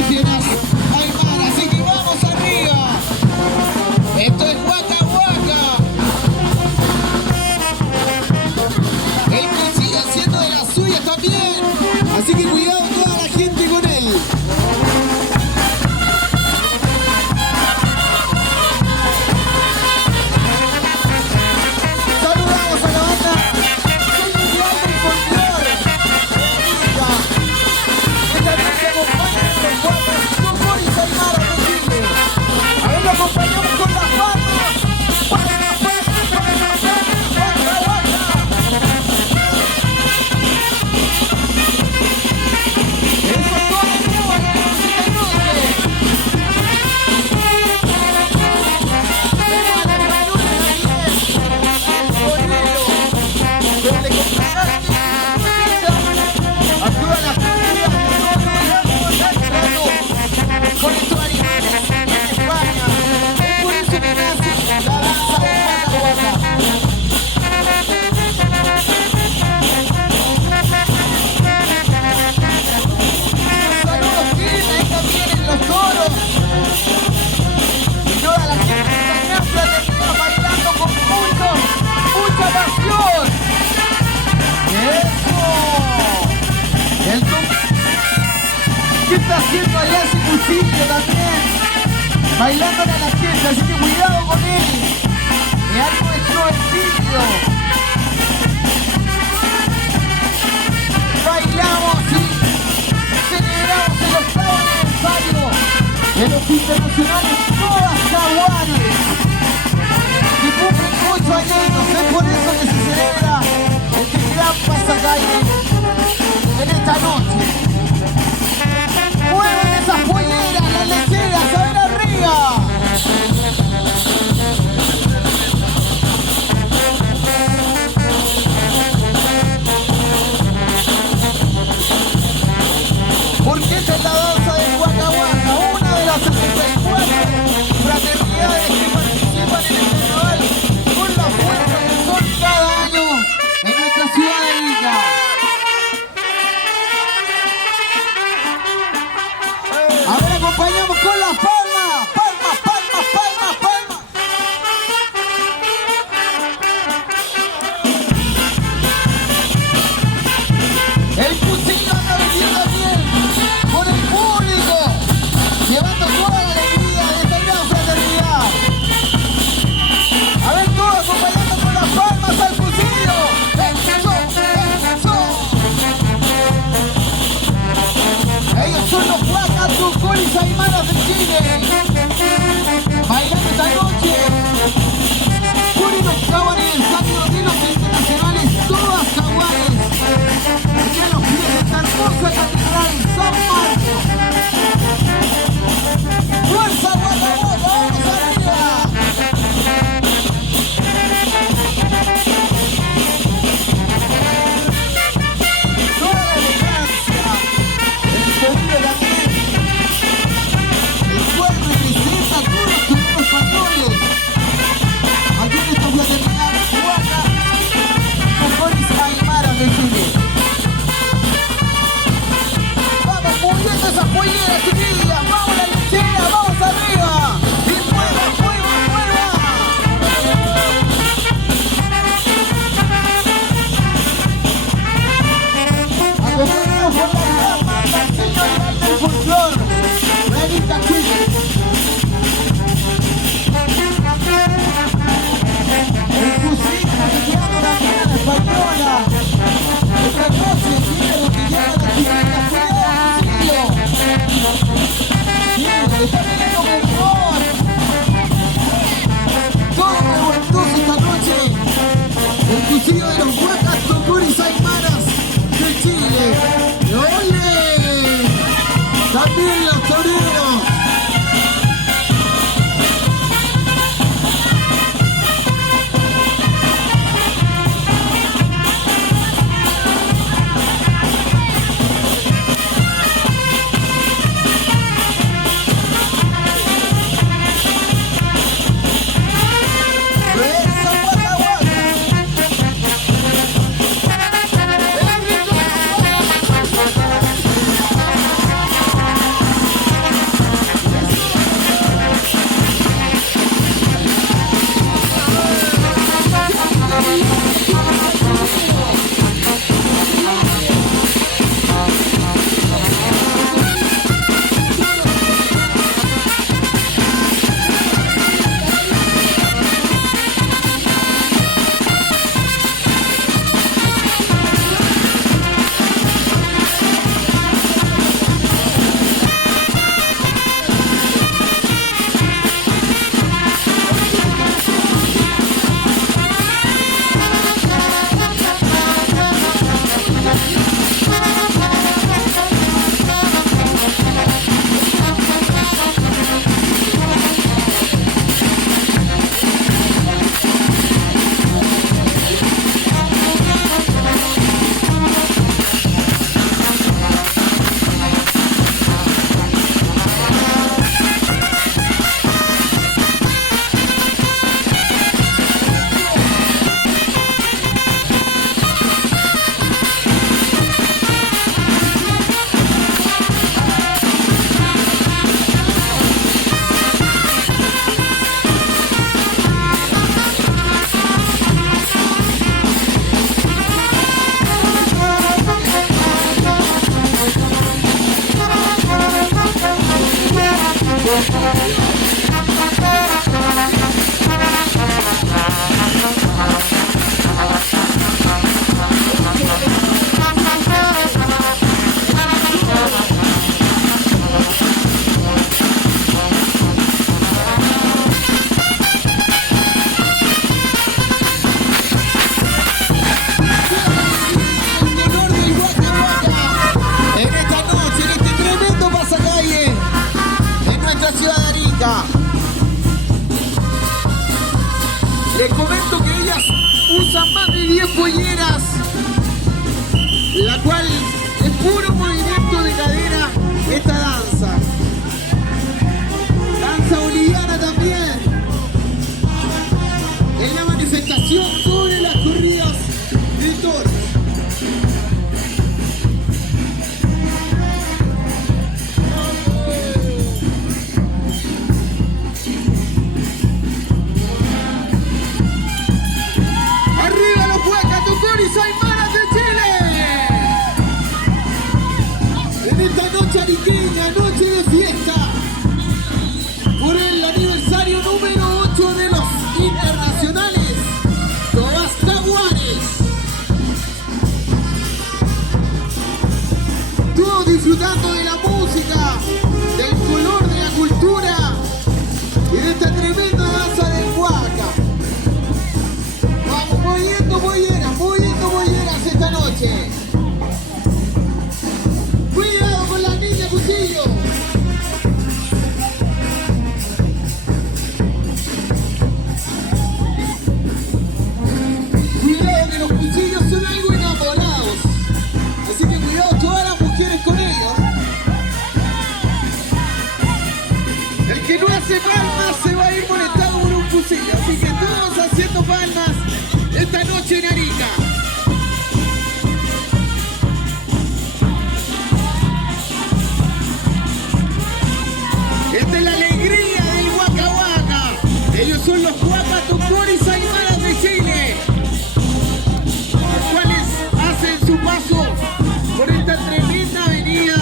indígenas Aymara. Así que vamos arriba. Esto es Waka Waka. Él que sigue haciendo de las suyas también. Así que cuidado toda la gente con él. Saludamos a la banda Mundial del Folclore de Arica. Esta noche acompaña a los guapos Tucuris Aymara de Chile. A ver, lo acompañamos con las palmas. ¿Qué está haciendo allá ese cuchillo también? Bailándole a la gente, así que cuidado con él. Es algo nuestro estilo. Bailamos y celebramos el 8º aniversario de los internacionales todas jaguares. Que cumplen 8 años, es por eso que se celebra este gran pasacalle en esta noche. ¡Mueven esas polleras, las lecheras! ¡A ver arriba! Porque esta es la danza del Waka Waka, una de las 64 fraternidades que participan en el carnaval con la fuerza que son cada año en nuestra ciudad de Arica. Ahora acompañamos con las palmas, palmas, palmas, palmas, palmas. El cuchillo anda vendiendo también con el público, llevando toda la alegría de esta gran fraternidad. A ver todos acompañando con las palmas al cuchillo. ¡Eso! ¡Eso! Ellos son los Waka Tucuris Aymara de Chile. Bailando esta noche por el 8º aniversario de los internacionales todas jaguares. Aquí a los pies de esta hermosa catedral San Marcos. ¡Fuerza, Waka Waka! ¡Vamos arriba! Toda la elegancia, el sonido también. El cuerpo representa a todos los chilenos españoles. Aquí en esta fraternidad Waka Tucuris Aymara de Chile. Vamos moviendo esas polleras, chiquillas. Vamos la lechera, vamos arriba. Y mueva, mueva, mueva. Acompañados por la gran banda Mundial del Folclore de Arica, Chile. El fusil mexicano también a la española. Esta noche tiene lo que llama la chiquilla. ¡Cuidado, cuchillo! Bien, le está pidiendo mejor. Todo revoltoso esta noche. El cuchillo de los Waka Tucuris Aymaras de Chile. ¡Ole! También los toreros. Les comento que ellas usan más de 10 polleras, la cual es puro movimiento de cadera esta danza. Danza boliviana también. Es la manifestación sobre las corridas de toros. Aymaras de Chile. En esta noche ariqueña, noche de fiesta, por el aniversario número 8 de los internacionales Tobas Jaguares. Todos disfrutando de la música, del color, de la cultura y de esta tremenda danza del huaca. Vamos moviendo polleras esta noche. Cuidado con la niña cuchillo. Cuidado que los cuchillos son algo enamorados. Así que cuidado todas las mujeres con ellos. El que no hace palmas se va a ir molestado por un cuchillo. Así que todos haciendo palmas esta noche en Arica. Esta es la alegría del Waka Waka. Ellos son los Huaca Tucuris Aymaras de Chile, los cuales hacen su paso por esta tremenda avenida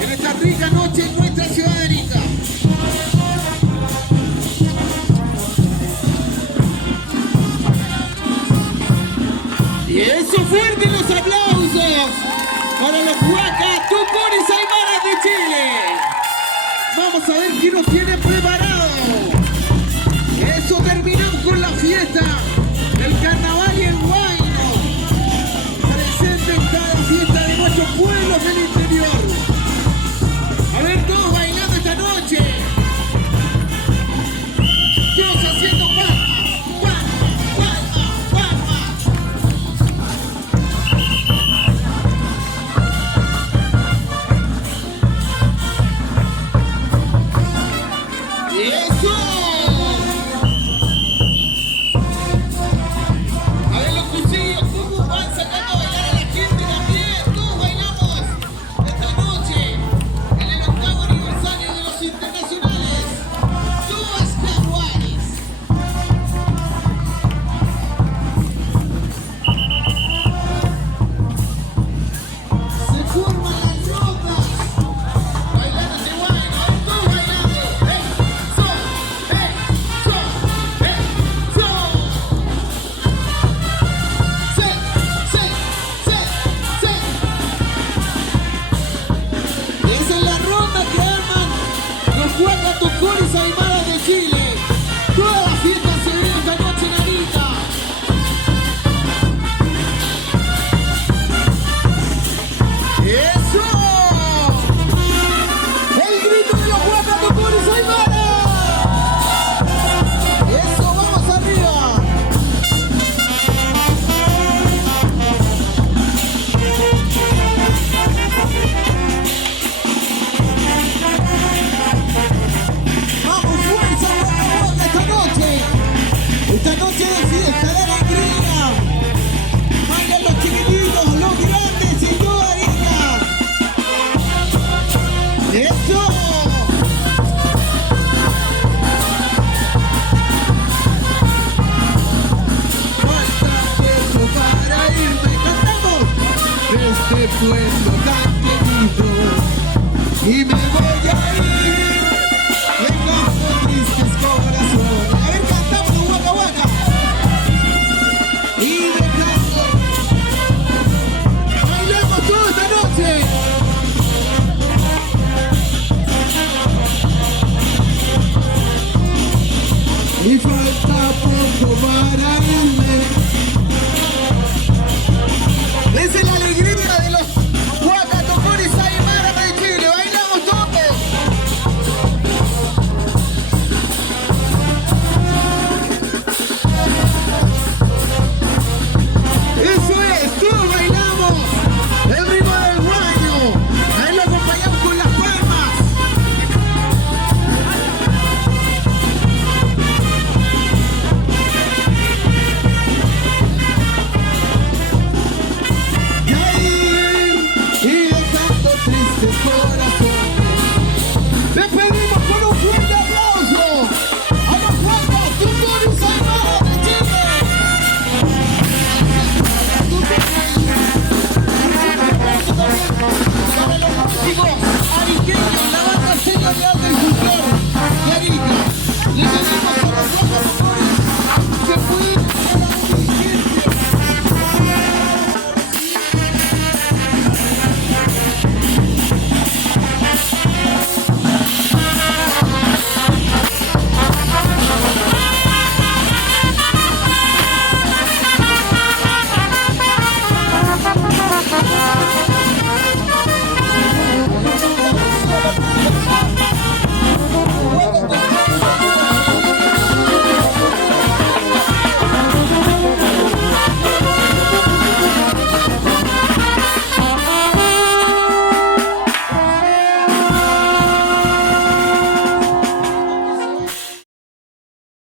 en esta rica noche en nuestra ciudad de Arica. Y eso, fuerte los aplausos para los Huaca Tucuris Aymaras de Chile. Vamos a ver qué nos tiene preparado. Eso, terminamos con la fiesta, el carnaval y el huayno. Presente en cada fiesta de nuestros pueblos del interior. A ver, todos bailando esta noche. Todos haciendo palmas, palmas, palmas, palmas. ¡Eso! A ver los cuchillos, cómo van sacando a bailar a la gente también. Todos bailamos esta noche en el 8º aniversario de los internacionales Tobas Jaguares. Se forman las rondas bailando este guayno, todos bailando. Esa es la ronda que arman los Huaca Tucuris Aymaras de Chile. Toda la fiesta se viene esta noche en Arica. ¡Eso! ¡El grito de los Huaca Tucuris Aymaras! ¡Eso, vamos arriba! ¡Vamos, fuerza, Waka Waka, esta noche de fiesta, de alegría! ¡Bailan los chiquititos, los grandes y toda Arica! ¡Eso! Falta poco para irme, cantamos de este pueblo tan querido y me voy a ir falta poco para